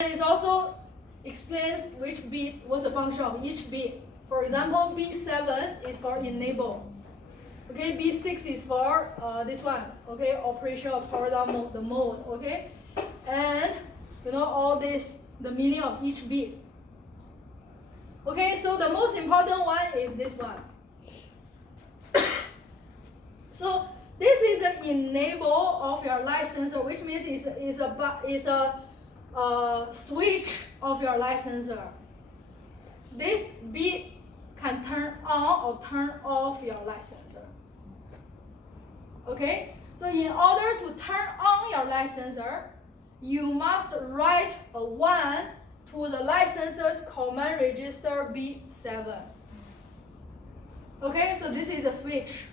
And it also explains which bit, what's the function of each bit. For example, B7 is for enable. Okay, B6 is for this one. Okay, operation of power down mode, the mode. Okay, and all this, the meaning of each bit. Okay, so the most important one is this one. So this is an enable of your light sensor, which means it's a switch of your light sensor. This bit can turn on or turn off your light sensor. Okay, so in order to turn on your light sensor, you must write a 1 to the light sensor's command register bit 7. Okay, so this is a switch.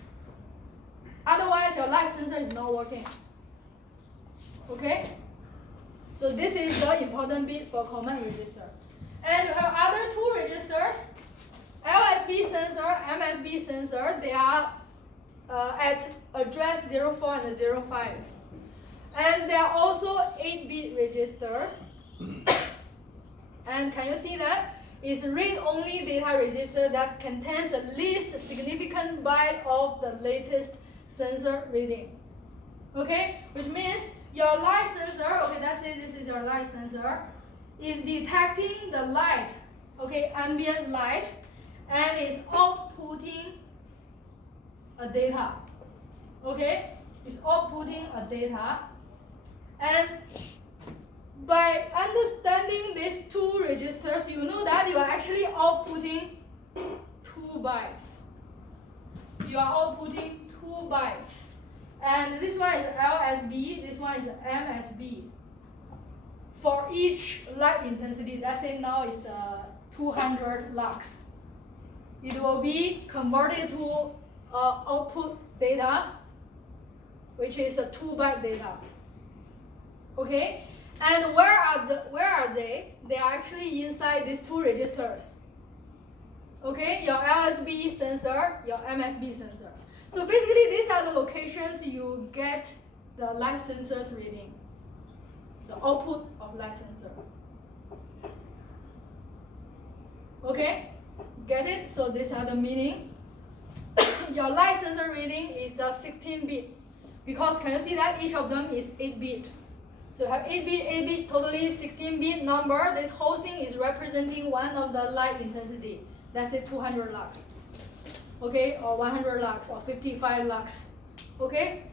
Otherwise, your light sensor is not working. Okay, so this is the important bit for command register. And you have other two registers, LSB sensor, MSB sensor. They are at address 04 and 05. And there are also 8-bit registers. And can you see that? It's read-only data register that contains the least significant byte of the latest sensor reading. Okay, which means your light sensor, okay, let's say this is your light sensor, is detecting the light, okay, ambient light, and is outputting a data. Okay, it's outputting a data. And by understanding these two registers, you know that you are actually outputting 2 bytes. You are outputting 2 bytes. And this one is LSB, this one is MSB. For each light intensity, let's say now it's 200 lux. It will be converted to output data, which is a 2-byte data. Okay, and where are they? They are actually inside these two registers. Okay, your LSB sensor, your MSB sensor. So basically, these are the locations you get the light sensor's reading, the output of light sensor. Okay, get it? So these are the meaning. Your light sensor reading is a 16-bit, because can you see that each of them is 8-bit? So you have 8-bit, 8-bit, totally 16-bit number. This whole thing is representing one of the light intensity. Let's say 200 lux. Okay, or 100 lux, or 55 lux. Okay?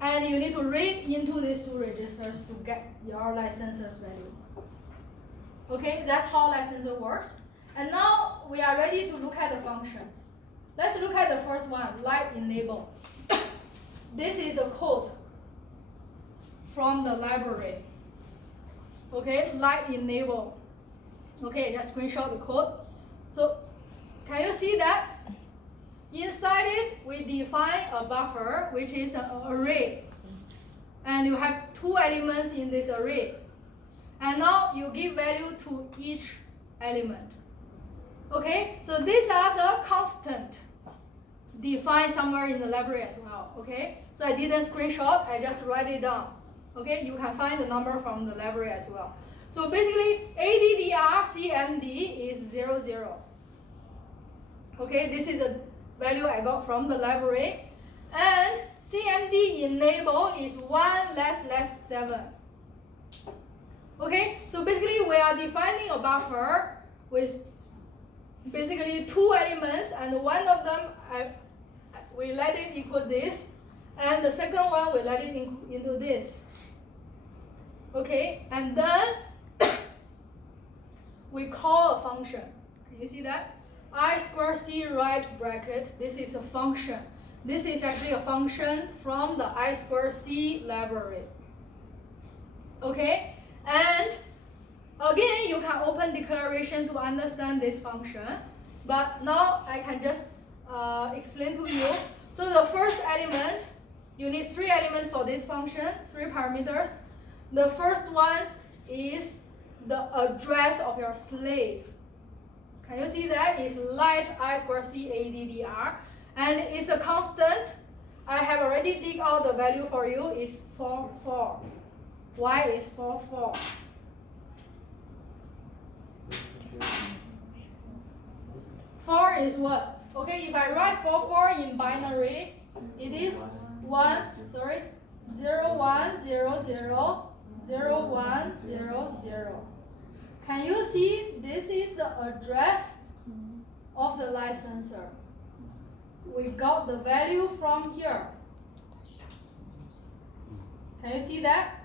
And you need to read into these two registers to get your light sensor's value. Okay, that's how light sensor works. And now we are ready to look at the functions. Let's look at the first one, light enable. This is a code from the library. Okay, light enable. Okay, let's screenshot the code. So, can you see that? Inside it, we define a buffer, which is an array. And you have 2 elements in this array. And now you give value to each element. Okay, so these are the constant defined somewhere in the library as well. Okay, so I didn't screenshot, I just write it down. Okay, you can find the number from the library as well. So basically, ADDR CMD is 00. Okay, this is a value I got from the library. And CMD enable is 1 less 7. Okay, so basically we are defining a buffer with basically 2 elements, and one of them we let it equal this, and the second one we let it into this. Okay, and then we call a function. Can you see that? I square C right bracket. This is a function. This is actually a function from the I square C library. Okay, and again, you can open declaration to understand this function. But now I can just explain to you. So the first element, you need 3 elements for this function, 3 parameters. The first one is the address of your slave. Can you see that? It's light I square C ADDR. And it's a constant. I have already dig out the value for you. It's 4, 4. Y is 4, 4. 4 is what? Okay, if I write 4 in binary, it is 1, sorry, 0, 1, 0, 0, 0, 1, 0, 0. Can you see this is the address of the licensor? We got the value from here. Can you see that?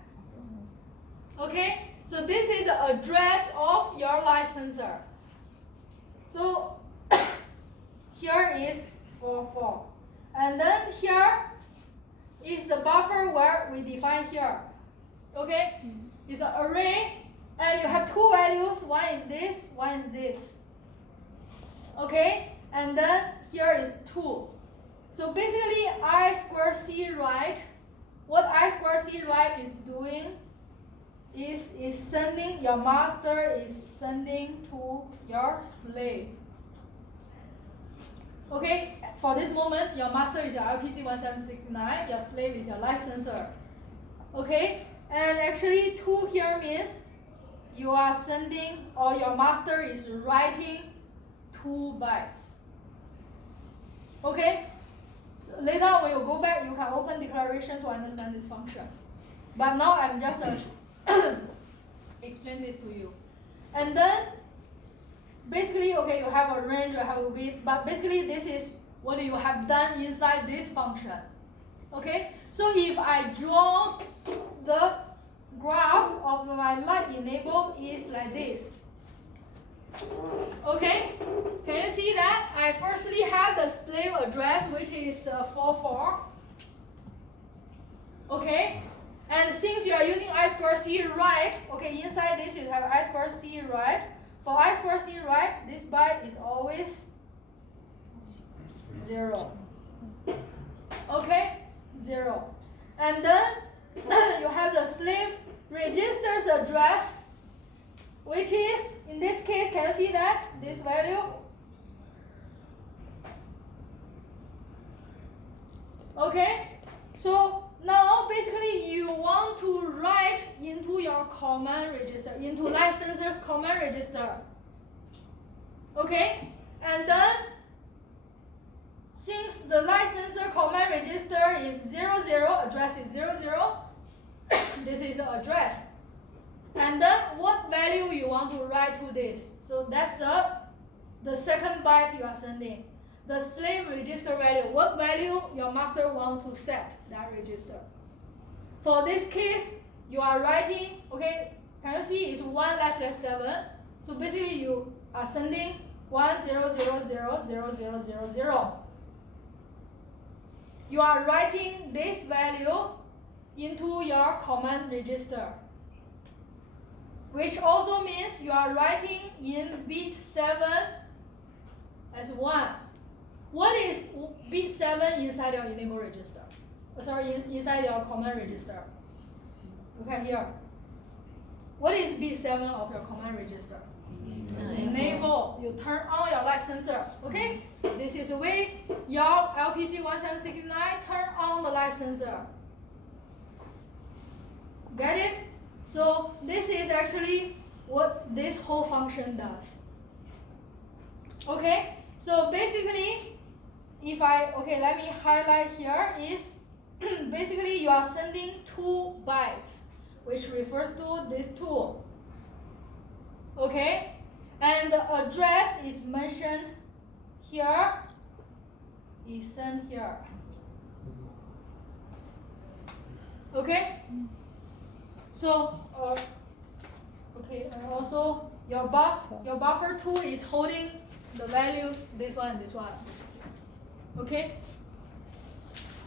Okay, so this is the address of your licensor. So here is 4. And then here is the buffer where we define here. Okay? It's an array and you have two values. One is this, one is this. Okay? And then here is 2. So basically I square C write, what I square C write is doing is sending, your master is sending to your slave. Okay, for this moment, your master is your RPC 1769, your slave is your licensor. Okay, and actually 2 here means you are sending, or your master is writing 2 bytes. Okay, later when you go back, you can open declaration to understand this function. But now I'm just explain this to you. And then basically, okay, you have a range, you have a width, but basically this is what you have done inside this function. Okay, so if I draw the graph of my light enable is like this. Okay, can you see that? I firstly have the slave address, which is 44. Okay, and since you are using I square C write, okay, inside this you have I square C write. For I square C write, this byte is always 0. Okay, 0. And then you have the slave register's address, which is, in this case, can you see that? This value? Okay, so now basically you want to write into your command register, into licenser's command register. Okay, and then since the licensor command register is 00, address is 00, this is the address. And then what value you want to write to this? So that's the second byte you are sending. The slave register value, what value your master want to set that register. For this case, you are writing, okay, can you see it's 1 less than 7. So basically you are sending 10000000. You are writing this value into your command register, which also means you are writing in bit 7 as 1. What is bit 7 inside your enable register? Inside your command register. Look at here. What is bit 7 of your command register? Enable. You turn on your light sensor. Okay? This is the way your LPC 1769 turn on the light sensor. Get it? So this is actually what this whole function does. Okay? So basically, if let me highlight here is basically you are sending 2 bytes, which refers to this 2. Okay? And the address is mentioned here, is sent here. Okay? So, okay, and also your buffer 2 is holding the values, this one, this one. Okay?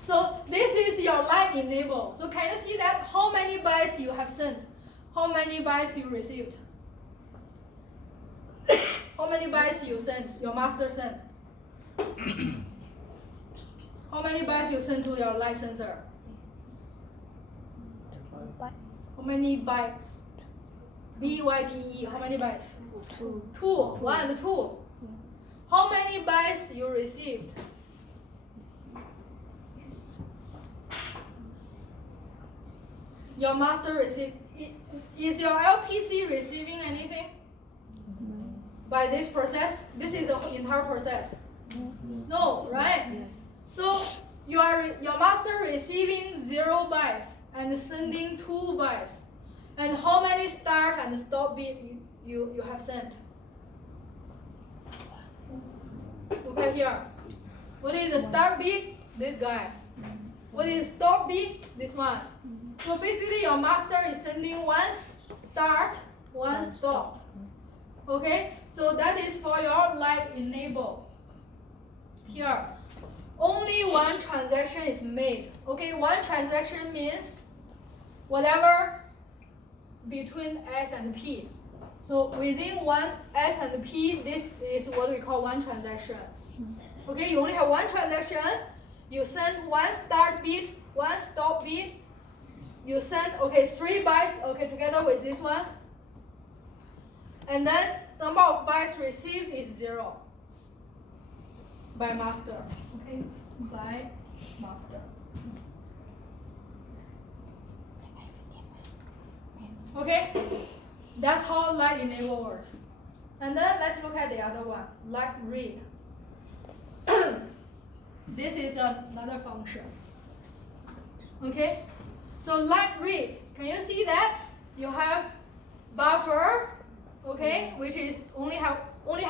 So this is your light enable. So can you see that how many bytes you have sent? How many bytes you received? How many bytes you sent, your master sent? How many bytes you sent to your light sensor? How many bytes? B-Y-T-E, how many bytes? 2. 1 and 2. How many bytes you received? Your master received. Is your LPC receiving anything? By this process? This is the entire process. No, right? Yes. So your master receiving 0 bytes and sending 2 bytes. And how many start and stop bit you have sent? Okay, here. What is the start bit? This guy. What is stop bit? This one. So basically your master is sending 1 start, 1 stop. Okay, so that is for your light enable. Here, only 1 transaction is made. Okay, 1 transaction means whatever between S and P. So within 1 S and P, this is what we call 1 transaction. Okay, you only have 1 transaction. You send 1 start bit, 1 stop bit. You send 3 bytes. Okay, together with this one. And then number of bytes received is 0 by master. Okay, by master. Okay, that's how light enable works. And then let's look at the other one, light read. This is another function. Okay, so light read. Can you see that you have buffer? Okay, which is only have 1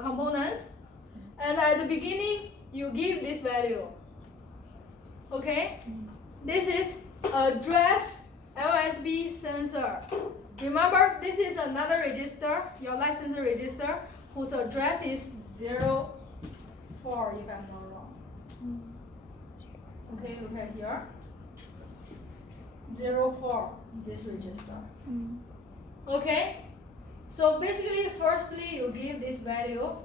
component, and at the beginning you give this value. Okay, this is address LSB sensor. Remember, this is another register, your light sensor register, whose address is 04, if I'm not wrong. Okay, look at here. 04, this register. Okay, so basically, firstly, you give this value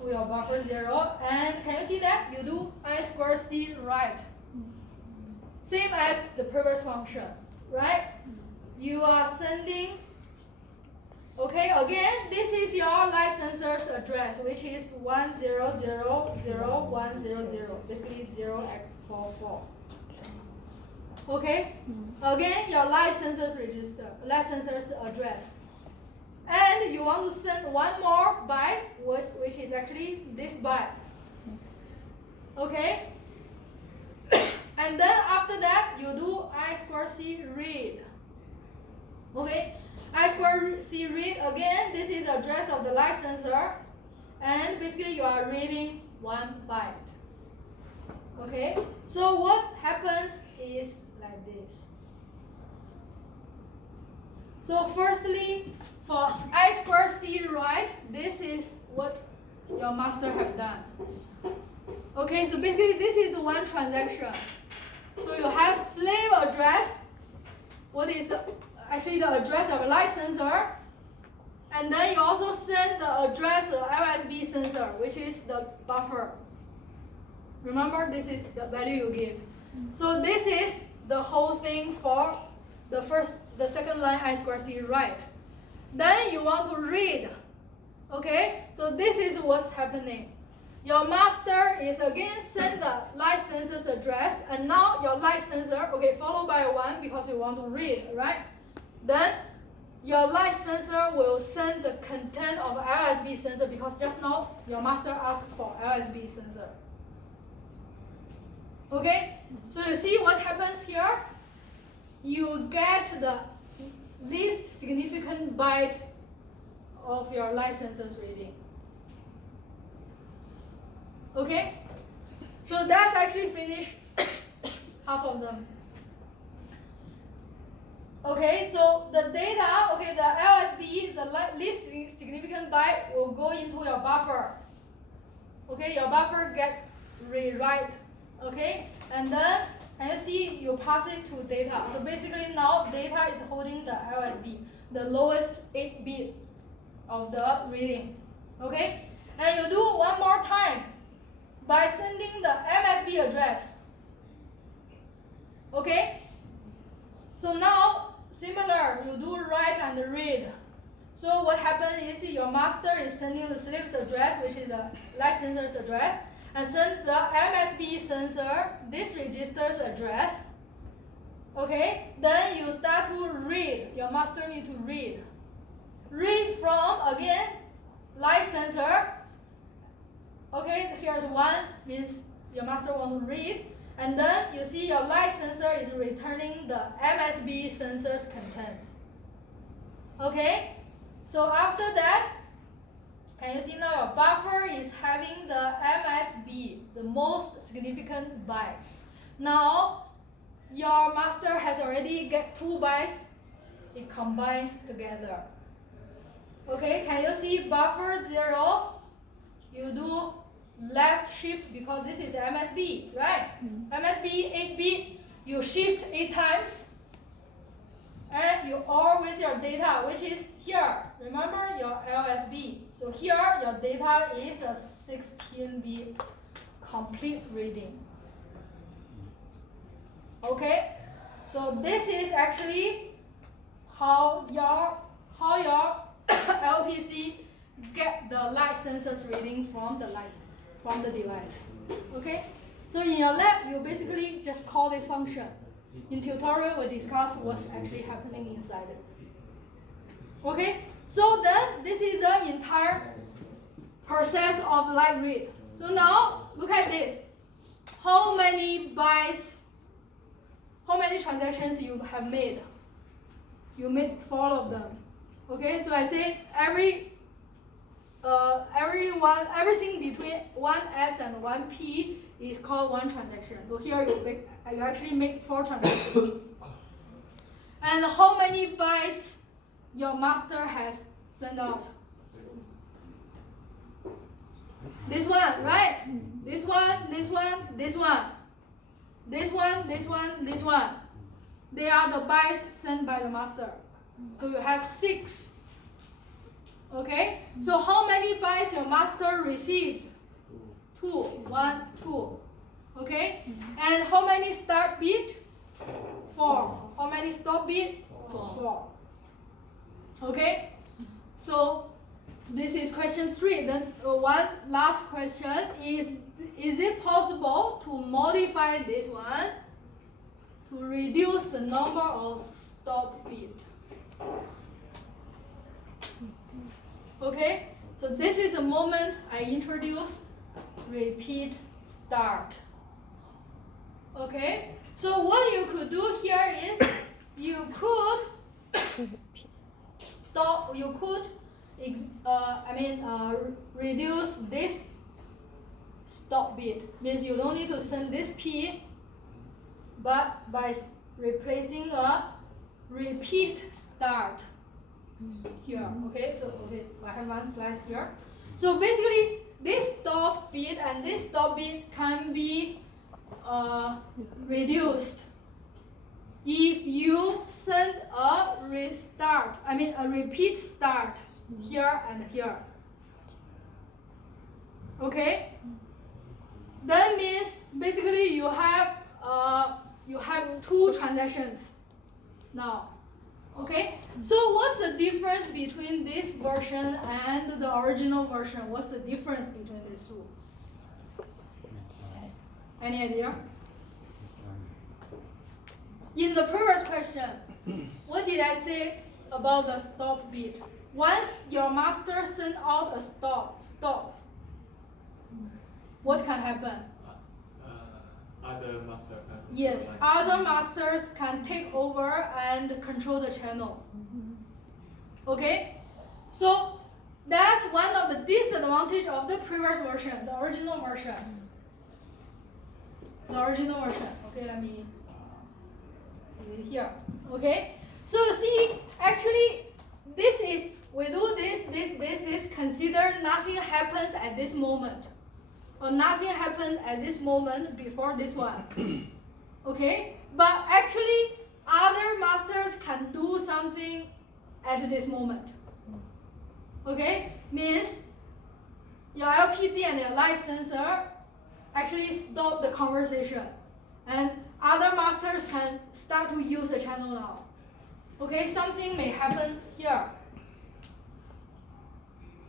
to your buffer 0, and can you see that? You do I2C write. Same as the previous function, right? You are sending, okay, again, this is your light sensor's address, which is 10000100, basically 0x44. Okay, again, your light sensor's register, light sensor's address. And you want to send 1 more byte, which is actually this byte. Okay? And then after that, you do I2C read. Okay? I2C read, again, this is the address of the light sensor. And basically, you are reading 1 byte. Okay? So what happens is like this. So firstly, for I2C write, this is what your master have done. Okay, so basically this is 1 transaction. So you have slave address, what is actually the address of a light sensor, and then you also send the address of LSB sensor, which is the buffer. Remember, this is the value you give. So this is the whole thing for the second line I2C write. Then you want to read. Okay, so this is what's happening. Your master is again send the light sensor's address, and now your light sensor, okay, followed by 1 because you want to read, right? Then your light sensor will send the content of LSB sensor because just now your master asked for LSB sensor. Okay, so you see what happens here? You get the least significant byte of your light sensor's reading. Okay, so that's actually finished half of them. Okay, so the data, okay, the LSB, the least significant byte will go into your buffer. Okay, your buffer get rewrite. Okay, and then can you see you pass it to data. So basically now data is holding the LSB, the lowest 8 bit of the reading. Okay, and you do 1 more time by sending the MSB address. Okay, so now similar, you do write and read. So what happens is your master is sending the slave's address, which is the light sensor's address, and send the MSB sensor this register's address. Okay, then you start to read. Your master need to read. read from, again, light sensor. Okay, here's 1, means your master want to read. And then you see your light sensor is returning the MSB sensor's content. Okay, so after that, can you see now your buffer is having the MSB, the most significant byte. Now, your master has already get 2 bytes, it combines together. Okay, can you see buffer 0? You do left shift because this is MSB, right? MSB 8-bit, you shift 8 times. And you OR with your data, which is here. Remember your LSB. So here your data is a 16-bit complete reading. Okay? So this is actually how your LPC get the light sensors reading from the device. Okay? So in your lab, you basically just call this function. In tutorial, we discuss what's actually happening inside it. Okay? So then, this is the entire process of light read. So now, look at this. How many bytes, how many transactions you have made? You made 4 of them. Okay, so I say everything between 1S and 1P is called 1 transaction. So here you actually make 4 transactions. And how many bytes your master has sent out? This one, right? This one, this one, this one. This one, this one, this one. They are the bytes sent by the master. So you have 6. Okay? So how many bytes your master received? 2. 1, 2. Okay? And how many start bit? 4. How many stop bit? 4. Okay? So this is question 3. Then one last question is it possible to modify this one to reduce the number of stop bit? Okay? So this is a moment I introduce repeat start. Okay? So what you could do here is you could stop, you could reduce this stop bit. Means you don't need to send this P, but by replacing a repeat start here. Okay, so I have 1 slice here. So basically this stop bit and this stop bit can be reduced if you send a repeat start here and here. Okay, that means basically you have 2 transactions now. Okay, so what's the difference between this version and the original version? What's the difference between these 2? Any idea? In the previous question, what did I say about the stop bit? Once your master sends out a stop, what can happen? Other master can. Yes, other masters can take over and control the channel. Okay, so that's one of the disadvantages of the previous version, the original version. Okay, let me put it here. Okay, so you see, actually, we do this, consider nothing happens at this moment. Or nothing happened at this moment before this one. Okay? But actually, other masters can do something at this moment. Okay? Means your LPC and your light sensor actually stop the conversation. And other masters can start to use the channel now. Okay? Something may happen here.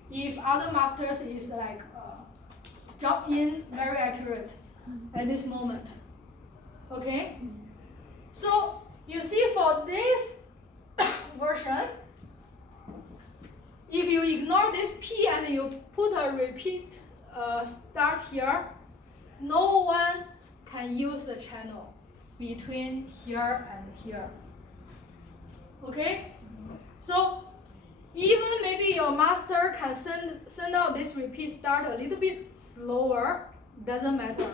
If other masters is like jump in very accurate at this moment. Okay? So you see for this version, if you ignore this P and you put a repeat start here, no one can use the channel between here and here. Okay? So even maybe your master can send out this repeat start a little bit slower, doesn't matter.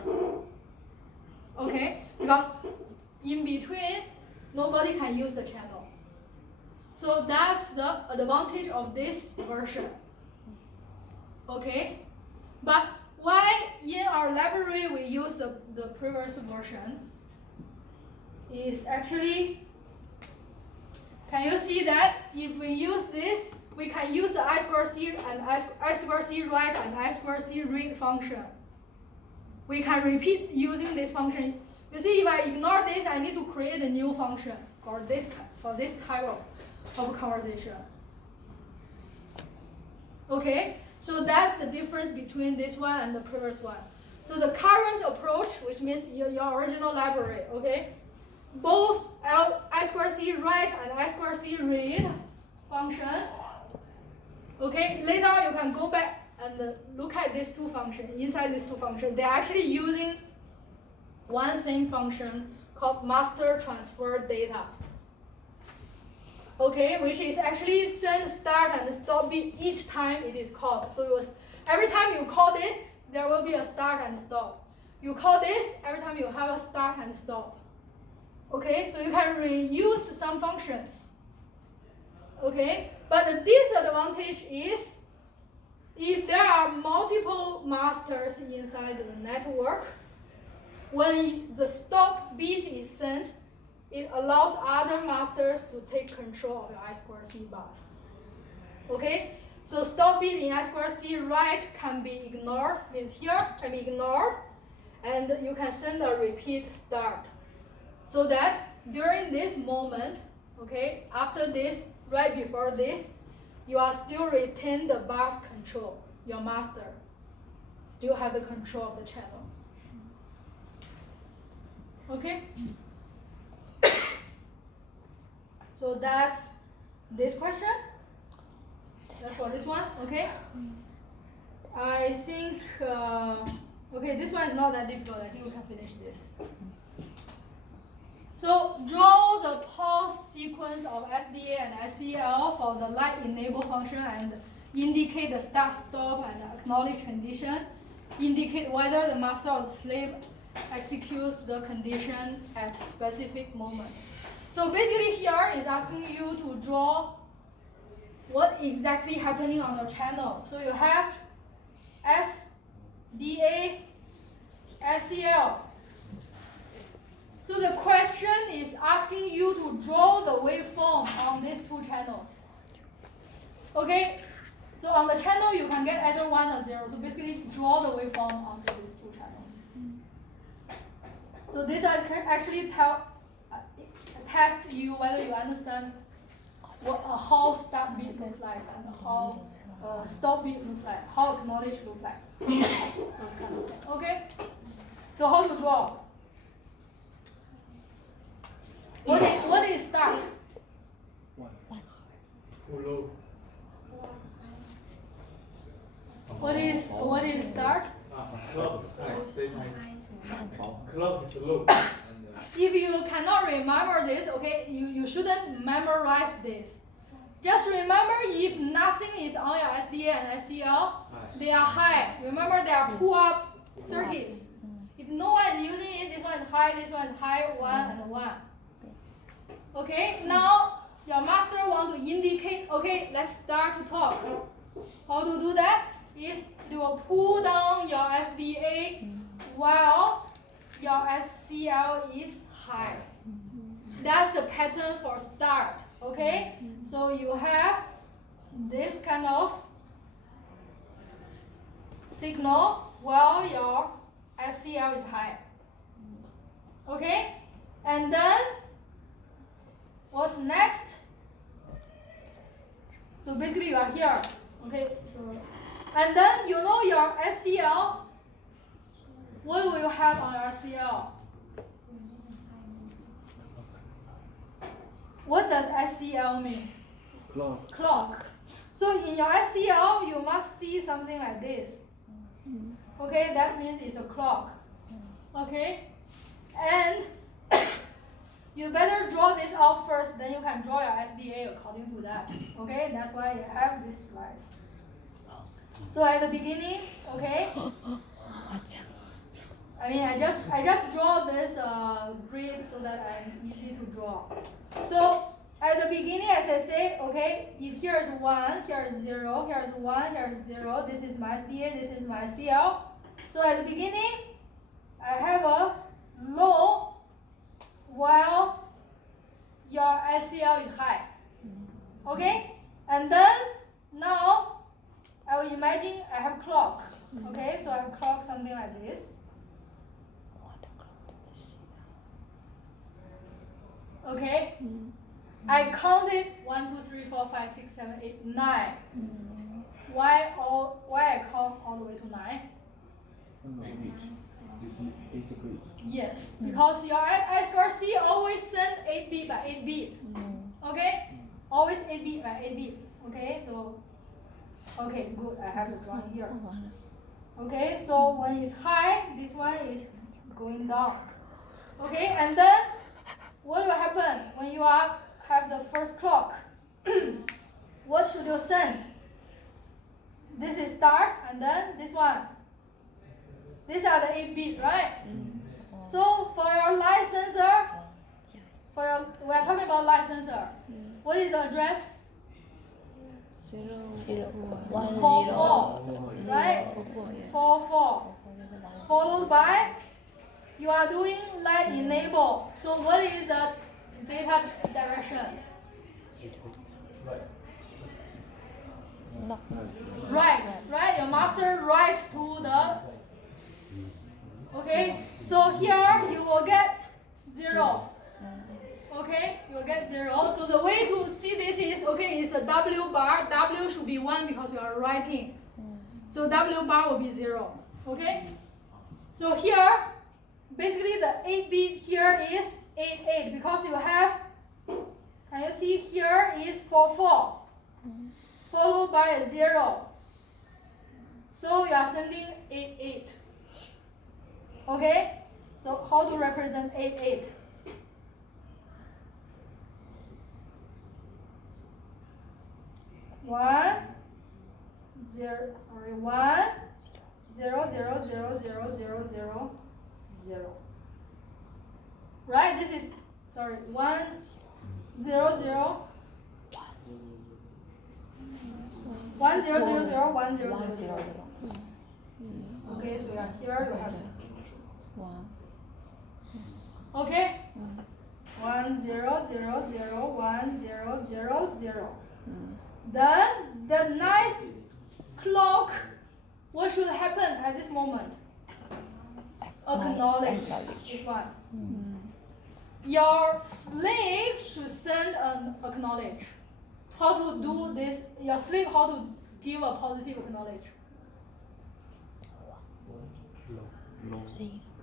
Okay? Because in between, nobody can use the channel. So that's the advantage of this version. Okay? But why in our library we use the previous version is actually, can you see that if we use this, we can use the I square C and I square C write and I square C read function. We can repeat using this function. You see, if I ignore this, I need to create a new function for this type of conversation. Okay, so that's the difference between this one and the previous one. So the current approach, which means your original library, okay, both I square C write and I square C read function. Okay, later you can go back and look at these two functions. Inside these two functions, they're actually using one same function called master transfer data. Okay, which is actually send start and stop bit each time it is called. So every time you call this, there will be a start and stop. You call this, every time you have a start and stop. Okay, so you can reuse some functions. Okay, but the disadvantage is if there are multiple masters inside the network, when the stop bit is sent, it allows other masters to take control of your I square C bus. Okay, so stop bit in I square C write can be ignored, means here can be ignored, and you can send a repeat start. So that during this moment, okay, after this, right before this, you are still retain the bus control. Your master still have the control of the channel. Okay? So that's this question. That's for this one, okay? I think, okay, this one is not that difficult. I think we can finish this. So draw the pause sequence of SDA and SCL for the light enable function and indicate the start, stop, and acknowledge condition. Indicate whether the master or the slave executes the condition at a specific moment. So basically here is asking you to draw what exactly happening on your channel. So you have SDA, SCL. So the question is asking you to draw the waveform on these two channels. Okay? So on the channel you can get either 1 or 0. So basically draw the waveform onto these two channels. So this actually test you whether you understand what how start bit looks like and how stop bit looks like, how acknowledge looks like. Those kind of things. Okay? So how to draw? What is start? Pull low. What is start? Clock is high. Clock is low. If you cannot remember this, okay, you shouldn't memorize this. Just remember if nothing is on your SDA and SCL, they are high. Remember they are pull-up circuits. If no one is using it, this one is high, 1 and 1. Okay, now your master want to indicate, okay, let's start to talk. How to do that is you will pull down your SDA while your SCL is high. That's the pattern for start, okay? So you have this kind of signal while your SCL is high. Okay? And then what's next? So basically you are here. Okay, so and then you know your SCL. What will you have on your SCL? What does SCL mean? Clock. Clock. So in your SCL, you must see something like this. Okay, that means it's a clock. Okay, and you better draw this out first, then you can draw your SDA according to that. Okay, that's why you have these slides. So at the beginning, okay, I mean I just draw this grid so that I'm easy to draw. So at the beginning, as I say, okay, if here is 1, here is 0, here is 1, here is 0, this is my SDA, this is my CL. So at the beginning, I have a low while your SCL is high. Okay? And then now I will imagine I have clock. Okay, so I have clock something like this. Okay? I counted 1, 2, 3, 4, 5, 6, 7, 8, 9. Why I count all the way to 9? Yes, because your I2C always send 8 bit by 8 bit. Okay? Always 8 bit by 8 bit. Okay, so okay, good. I have the drawing here. Okay, so when it's high, this one is going down. Okay, and then what will happen when you have the first clock? What should you send? This is start, and then this one. These are the 8 bits, right? So for your light sensor, we are talking about light sensor. What is the address? 44, right? 44. Followed by, you are doing light enable. So what is the data direction? Right. Your master right to the. Okay. So here you will get 0. Okay, you will get 0. So the way to see this is, okay, it's a W bar. W should be 1 because you are writing. So W bar will be 0. Okay. So here, basically the 8 bit here is 88 because you have. Can you see here is 44, followed by a 0. So you are sending 88. Okay? So how to represent 88? One, 0, 0, 0, 0, 0, 0, 0, 0. Right? This is 1, 0, 0. 1, 0, 0, 0, 1, 0, 0, 0. Okay, so here you have. Okay? 1, 0, 0, 0, 1, 0, 0, 0. Then the nice clock, what should happen at this moment? Acknowledge this one. Your slave should send an acknowledge. How to do this? Your slave, how to give a positive acknowledge?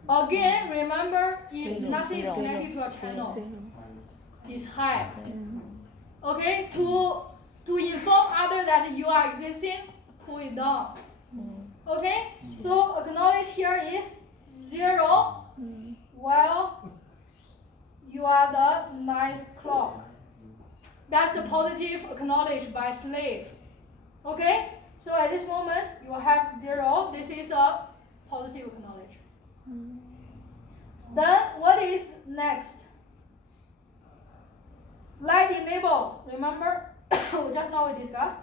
Again, remember, if nothing is connected to your channel, it's high. Okay, to inform others that you are existing, pull it down. Okay, so acknowledge here is 0, while you are the nice clock. That's the positive acknowledge by slave. Okay, so at this moment you have 0. This is a positive acknowledge. Then what is next? Light enable. Remember, just now we discussed.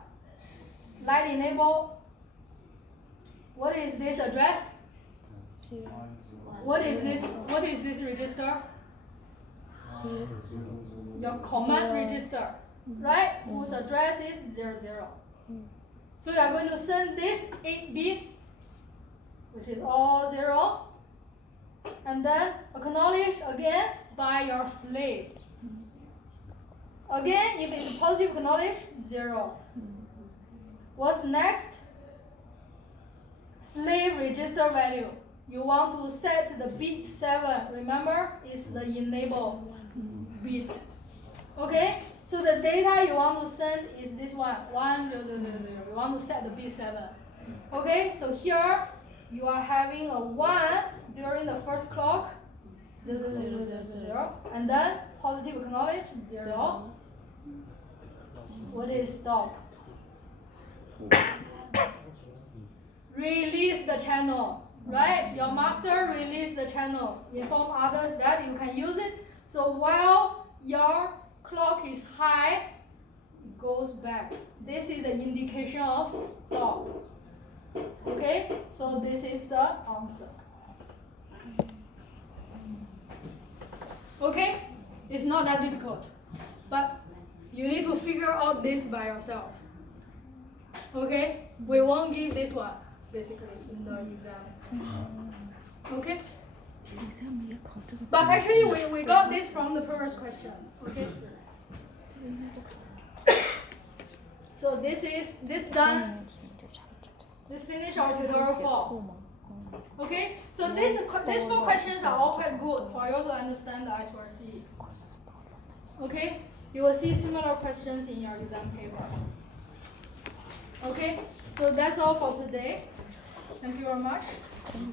Light enable. What is this address? What is this? What is this register? Your command register, right? Whose address is 00. So you are going to send this 8 bit, which is all 0, and then acknowledge again by your slave. Again, if it's positive, acknowledge 0. What's next? Slave register value. You want to set the bit 7. Remember, it's the enable bit. Okay? So the data you want to send is this one, 10000. You want to set the bit 7. Okay, so here you are having a 1 during the first clock, 00000, and then positive acknowledge 0. What is stop? Release the channel, right? Your master release the channel. Inform others that you can use it. So while your clock is high, it goes back. This is an indication of stop. Okay, so this is the answer. Okay, it's not that difficult, but you need to figure out this by yourself. Okay, we won't give this one basically in the exam. Okay, but actually we got this from the previous question. Okay, so this done. This finish our tutorial 4. Okay, so these 4 questions are all quite good for you to understand the I2C. Okay, you will see similar questions in your exam paper. Okay, so that's all for today. Thank you very much.